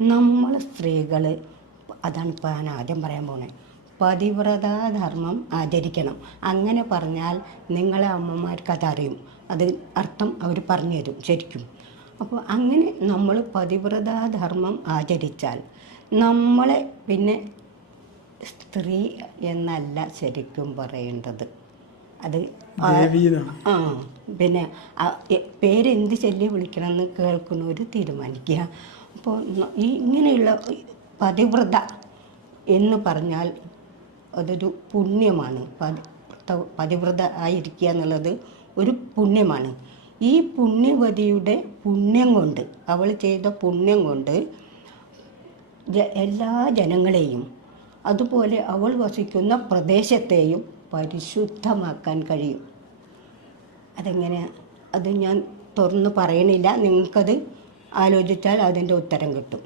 നമ്മൾ സ്ത്രീകൾ അതാണ് ഇപ്പോൾ ഞാൻ ആദ്യം പറയാൻ പോണേ. പതിവ്രതാധർമ്മം ആചരിക്കണം. അങ്ങനെ പറഞ്ഞാൽ നിങ്ങളെ അമ്മമാർക്ക് അതറിയും. അത് അർത്ഥം അവർ പറഞ്ഞു തരും ശരിക്കും. അപ്പോൾ അങ്ങനെ നമ്മൾ പതിവ്രതാധർമ്മം ആചരിച്ചാൽ നമ്മളെ പിന്നെ സ്ത്രീ എന്നല്ല ശരിക്കും പറയേണ്ടത്. അത് ആ- പിന്നെ പേരെന്ത് ചൊല്ലി വിളിക്കണമെന്ന് കേൾക്കുന്നവർ തീരുമാനിക്കുക. അപ്പോൾ ഈ ഇങ്ങനെയുള്ള പതിവ്രത എന്ന് പറഞ്ഞാൽ അതൊരു പുണ്യമാണ്. പതിവ്രത ആയിരിക്കുക എന്നുള്ളത് ഒരു പുണ്യമാണ്. ഈ പുണ്യവതിയുടെ പുണ്യം കൊണ്ട് അവൾ ചെയ്ത പുണ്യം കൊണ്ട് എല്ലാ ജനങ്ങളെയും അതുപോലെ അവൾ വസിക്കുന്ന പ്രദേശത്തെയും പരിശുദ്ധമാക്കാൻ കഴിയും. അതെങ്ങനെ? അത് ഞാൻ തുറന്ന് പറയണില്ല. നിങ്ങൾക്കത് ആലോചിച്ചാൽ അതിന്റെ ഉത്തരം കിട്ടും.